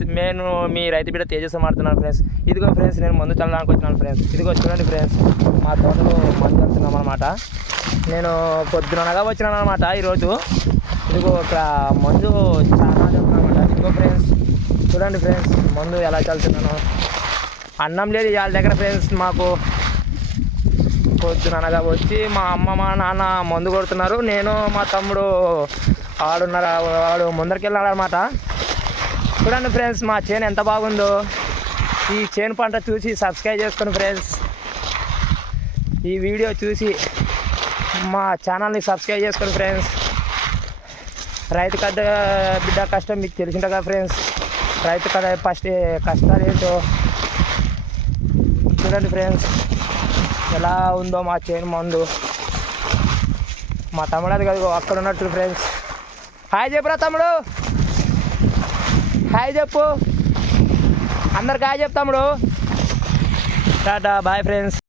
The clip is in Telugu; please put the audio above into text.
నేను మీ రైతు బిడ్డ తేజస్సు మాడుతున్నాను ఫ్రెండ్స్. ఇదిగో ఫ్రెండ్స్ నేను మందు చల్లడానికి వచ్చినాను ఫ్రెండ్స్. ఇదిగో చూడండి ఫ్రెండ్స్, మా తోటలో మందు చల్లుతున్నాం అనమాట. నేను పొద్దుననగా వచ్చినాను అనమాట ఈరోజు. ఇదిగో ఇక్కడ మందు చాలా చల్లుతున్నాను అనమాట. ఇదిగో ఫ్రెండ్స్ చూడండి ఫ్రెండ్స్, మందు ఎలా చల్లుతున్నాను. అన్నం లేదు వాళ్ళ దగ్గర ఫ్రెండ్స్. మాకు పొద్దుననగా వచ్చి మా అమ్మ మా నాన్న మందు కొడుతున్నారు. నేను మా తమ్ముడు వాడు ముందరికి వెళ్ళాడు అనమాట. చూడండి ఫ్రెండ్స్ మా చేను ఎంత బాగుందో. ఈ చేను పంట చూసి సబ్స్క్రైబ్ చేసుకోండి ఫ్రెండ్స్. ఈ వీడియో చూసి మా ఛానల్ని సబ్స్క్రైబ్ చేసుకోండి ఫ్రెండ్స్. రైతు బిడ్డ కష్టం మీకు తెలిసింటగా ఫ్రెండ్స్. రైతు ఫస్ట్ కష్టాలు ఏంటో చూడండి ఫ్రెండ్స్, ఎలా ఉందో మా చేను మందు. మా తమ్ముడు అది కదా అక్కడ ఉన్నట్టు ఫ్రెండ్స్. హాయ్ చెప్పురా తమ్ముడు, హాయ్ చెప్పు అందరికి. హాయ్ చెప్పు తమ్ముడు. Tata bye friends.